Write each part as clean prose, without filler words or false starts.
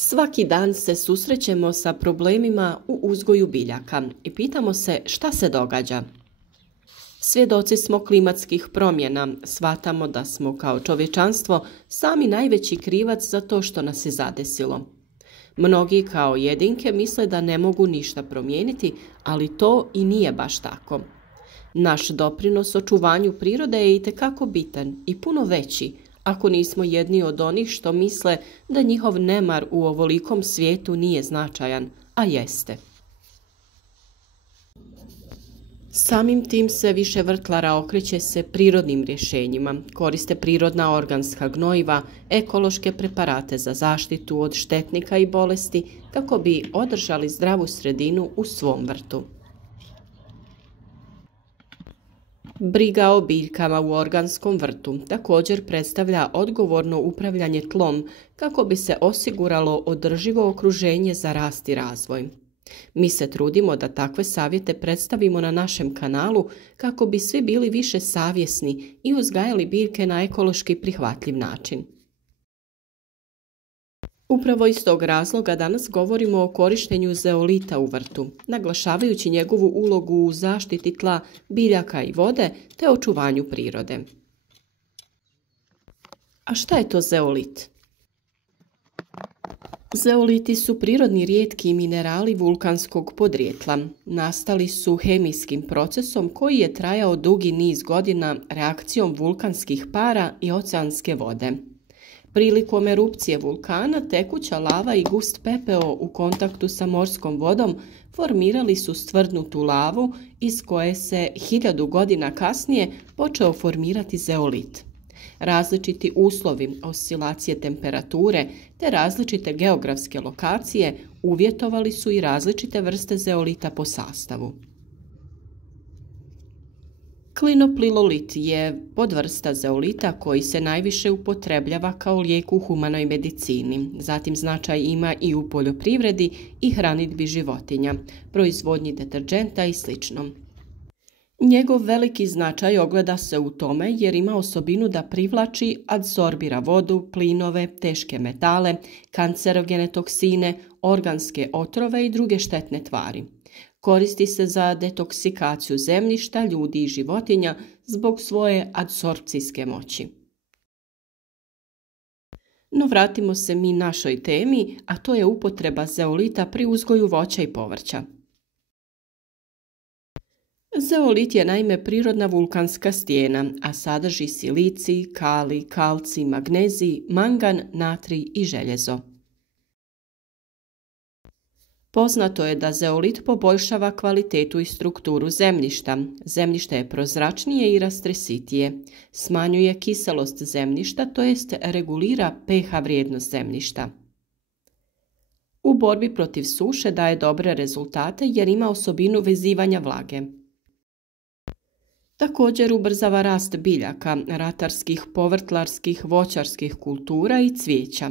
Svaki dan se susrećemo sa problemima u uzgoju biljaka i pitamo se šta se događa. Svjedoci smo klimatskih promjena, shvatamo da smo kao čovječanstvo sami najveći krivac za to što nas je zadesilo. Mnogi kao jedinke misle da ne mogu ništa promijeniti, ali to i nije baš tako. Naš doprinos očuvanju prirode je itekako bitan i puno veći, ako nismo jedni od onih što misle da njihov nemar u ovolikom svijetu nije značajan, a jeste. Samim tim se više vrtlara okreće se prirodnim rješenjima, koriste prirodna organska gnojiva, ekološke preparate za zaštitu od štetnika i bolesti kako bi održali zdravu sredinu u svom vrtu. Briga o biljkama u organskom vrtu također predstavlja odgovorno upravljanje tlom kako bi se osiguralo održivo okruženje za rast i razvoj. Mi se trudimo da takve savjete predstavimo na našem kanalu kako bi svi bili više savjesni i uzgajali biljke na ekološki prihvatljiv način. Upravo iz tog razloga danas govorimo o korištenju zeolita u vrtu, naglašavajući njegovu ulogu u zaštiti tla, biljaka i vode te očuvanju prirode. A šta je to zeolit? Zeoliti su prirodni rijetki minerali vulkanskog podrijetla. Nastali su hemijskim procesom koji je trajao dugi niz godina reakcijom vulkanskih para i oceanske vode. Prilikom erupcije vulkana tekuća lava i gust pepeo u kontaktu sa morskom vodom formirali su stvrdnutu lavu iz koje se 1000 godina kasnije počeo formirati zeolit. Različiti uslovi, oscilacije temperature te različite geografske lokacije uvjetovali su i različite vrste zeolita po sastavu. Klinoplilolit je podvrsta zeolita koji se najviše upotrebljava kao lijek u humanoj medicini, zatim značaj ima i u poljoprivredi i hranidbi životinja, proizvodnji deterdženta i sl. Njegov veliki značaj ogleda se u tome jer ima osobinu da privlači, adsorbira vodu, plinove, teške metale, kancerogene toksine, organske otrove i druge štetne tvari. Koristi se za detoksikaciju zemljišta, ljudi i životinja zbog svoje adsorpcijske moći. No vratimo se mi našoj temi, a to je upotreba zeolita pri uzgoju voća i povrća. Zeolit je naime prirodna vulkanska stijena, a sadrži silicij, kalij, kalcij, magnezij, mangan, natrij i željezo. Poznato je da zeolit poboljšava kvalitetu i strukturu zemljišta. Zemljište je prozračnije i rastresitije. Smanjuje kiselost zemljišta, to jest regulira pH vrijednost zemljišta. U borbi protiv suše daje dobre rezultate jer ima osobinu vezivanja vlage. Također ubrzava rast biljaka, ratarskih, povrtlarskih, voćarskih kultura i cvijeća.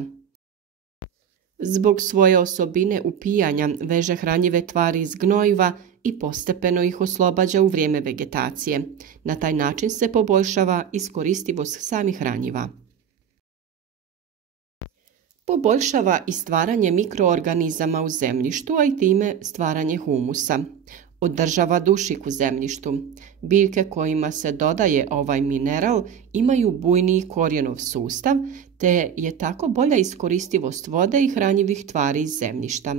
Zbog svoje osobine upijanja veže hranjive tvari iz gnojiva i postepeno ih oslobađa u vrijeme vegetacije. Na taj način se poboljšava iskoristivost samih hranjiva. Poboljšava i stvaranje mikroorganizama u zemljištu, a i time stvaranje humusa. Održava dušik u zemljištu. Biljke kojima se dodaje ovaj mineral imaju bujniji korijenov sustav, te je tako bolja iskoristivost vode i hranjivih tvari iz zemljišta.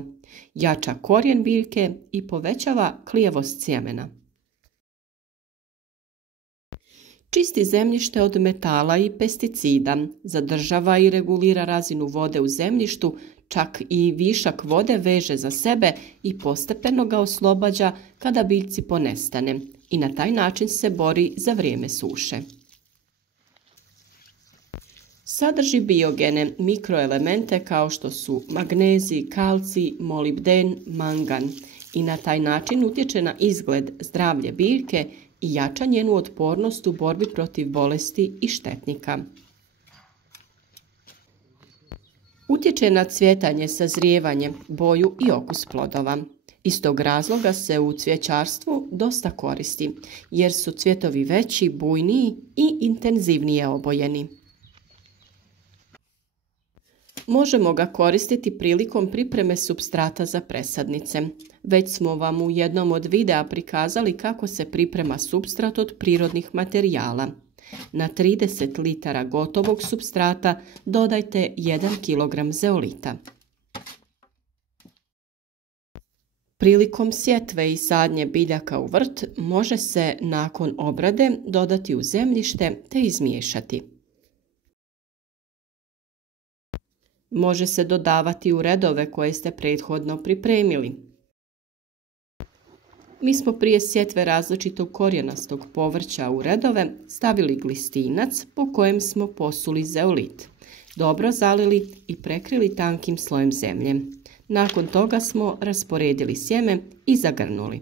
Jača korijen biljke i povećava klijevost sjemena. Čisti zemljište od metala i pesticida, zadržava i regulira razinu vode u zemljištu, čak i višak vode veže za sebe i postepeno ga oslobađa kada biljci ponestane i na taj način se bori za vrijeme suše. Sadrži biogene, mikroelemente kao što su magnezij, kalcij, molibden, mangan i na taj način utječe na izgled, zdravlje biljke i jača njenu otpornost u borbi protiv bolesti i štetnika. Utječe na cvjetanje, sazrijevanje, boju i okus plodova. Iz tog razloga se u cvjećarstvu dosta koristi, jer su cvjetovi veći, bujniji i intenzivnije obojeni. Možemo ga koristiti prilikom pripreme supstrata za presadnice. Već smo vam u jednom od videa prikazali kako se priprema supstrat od prirodnih materijala. Na 30 litara gotovog supstrata dodajte 1 kg zeolita. Prilikom sjetve i sadnje biljaka u vrt može se nakon obrade dodati u zemljište te izmiješati. Može se dodavati u redove koje ste prethodno pripremili. Mi smo prije sjetve različitog korijenastog povrća u redove stavili glistinac po kojem smo posuli zeolit. Dobro zalili i prekrili tankim slojem zemlje. Nakon toga smo rasporedili sjeme i zagrnuli.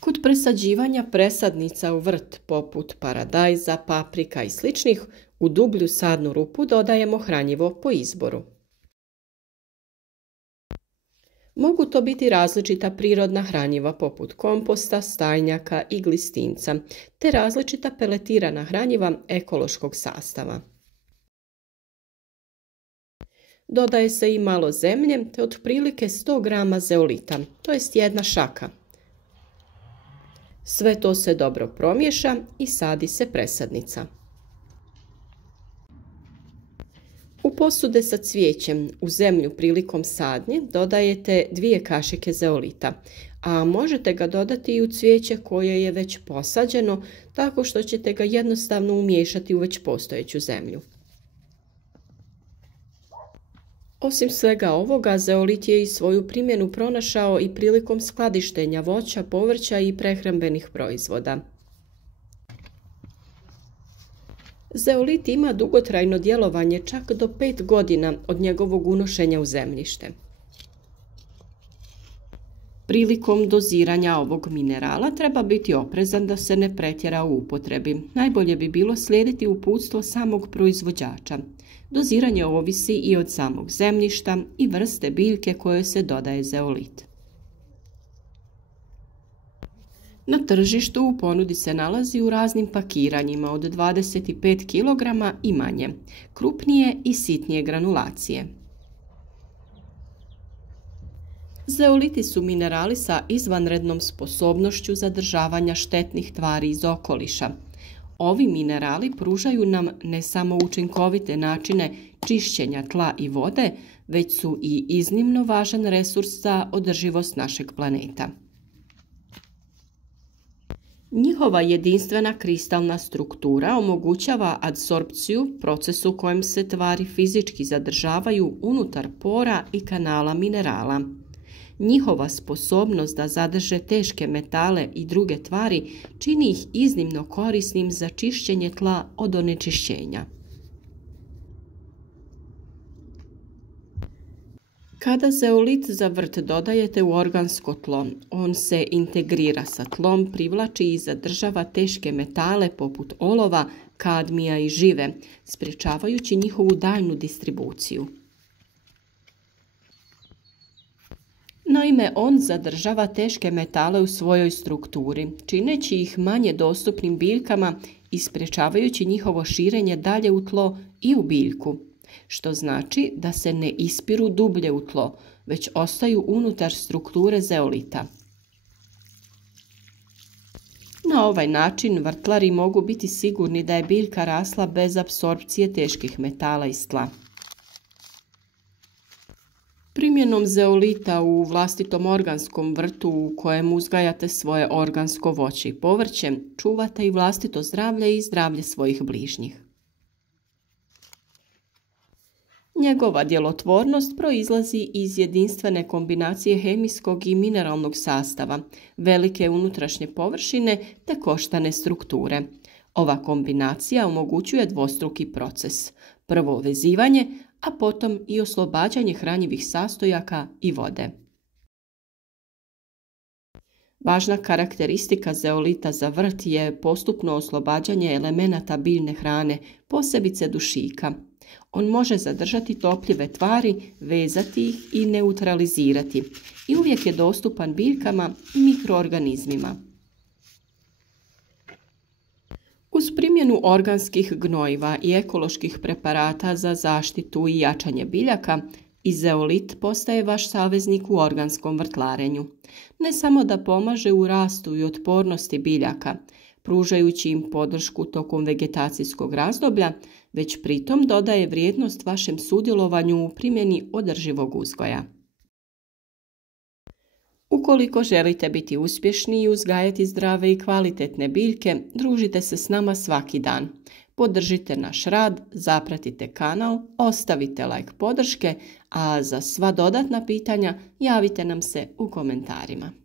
Kod presađivanja presadnica u vrt poput paradajza, paprika i sličnih, u dublju sadnu rupu dodajemo hranjivo po izboru. Mogu to biti različita prirodna hranjiva poput komposta, stajnjaka i glistinca, te različita peletirana hranjiva ekološkog sastava. Dodaje se i malo zemlje te otprilike 100 g zeolita, to jest 1 šaka. Sve to se dobro promiješa i sadi se presadnica. U posude sa cvijećem u zemlju prilikom sadnje dodajete 2 kašike zeolita, a možete ga dodati i u cvijeće koje je već posađeno, tako što ćete ga jednostavno umiješati u već postojeću zemlju. Osim svega ovoga, zeolit je i svoju primjenu pronašao i prilikom skladištenja voća, povrća i prehrambenih proizvoda. Zeolit ima dugotrajno djelovanje čak do 5 godina od njegovog unošenja u zemljište. Prilikom doziranja ovog minerala treba biti oprezan da se ne pretjera u upotrebi. Najbolje bi bilo slijediti uputstvo samog proizvođača. Doziranje ovisi i od samog zemljišta i vrste biljke kojoj se dodaje zeolit. Na tržištu u ponudi se nalazi u raznim pakiranjima od 25 kg i manje, krupnije i sitnije granulacije. Zeoliti su minerali sa izvanrednom sposobnošću zadržavanja štetnih tvari iz okoliša. Ovi minerali pružaju nam ne samo učinkovite načine čišćenja tla i vode, već su i iznimno važan resurs za održivost našeg planeta. Njihova jedinstvena kristalna struktura omogućava adsorpciju, proces u kojem se tvari fizički zadržavaju unutar pora i kanala minerala. Njihova sposobnost da zadrže teške metale i druge tvari čini ih iznimno korisnim za čišćenje tla od onečišćenja. Kada zeolit za vrt dodajete u organsko tlo, on se integrira sa tlom, privlači i zadržava teške metale poput olova, kadmija i žive, sprječavajući njihovu daljnju distribuciju. Naime, on zadržava teške metale u svojoj strukturi, čineći ih manje dostupnim biljkama i sprječavajući njihovo širenje dalje u tlo i u biljku, što znači da se ne ispiru dublje u tlo, već ostaju unutar strukture zeolita. Na ovaj način vrtlari mogu biti sigurni da je biljka rasla bez apsorpcije teških metala iz tla. Primjenom zeolita u vlastitom organskom vrtu u kojem uzgajate svoje organsko voće i povrće, čuvate i vlastito zdravlje i zdravlje svojih bližnjih. Njegova djelotvornost proizlazi iz jedinstvene kombinacije hemijskog i mineralnog sastava, velike unutrašnje površine te koštane strukture. Ova kombinacija omogućuje dvostruki proces, prvo vezivanje, a potom i oslobađanje hranjivih sastojaka i vode. Važna karakteristika zeolita za vrt je postupno oslobađanje elemenata biljne hrane, posebice dušika. On može zadržati topljive tvari, vezati ih i neutralizirati i uvijek je dostupan biljkama i mikroorganizmima. U Uz primjenu organskih gnojiva i ekoloških preparata za zaštitu i jačanje biljaka, Izeolit postaje vaš saveznik u organskom vrtlarenju. Ne samo da pomaže u rastu i otpornosti biljaka, pružajući im podršku tokom vegetacijskog razdoblja, već pritom dodaje vrijednost vašem sudjelovanju u primjeni održivog uzgoja. Ukoliko želite biti uspješni i uzgajati zdrave i kvalitetne biljke, družite se s nama svaki dan. Podržite naš rad, zapratite kanal, ostavite like podrške, a za sva dodatna pitanja javite nam se u komentarima.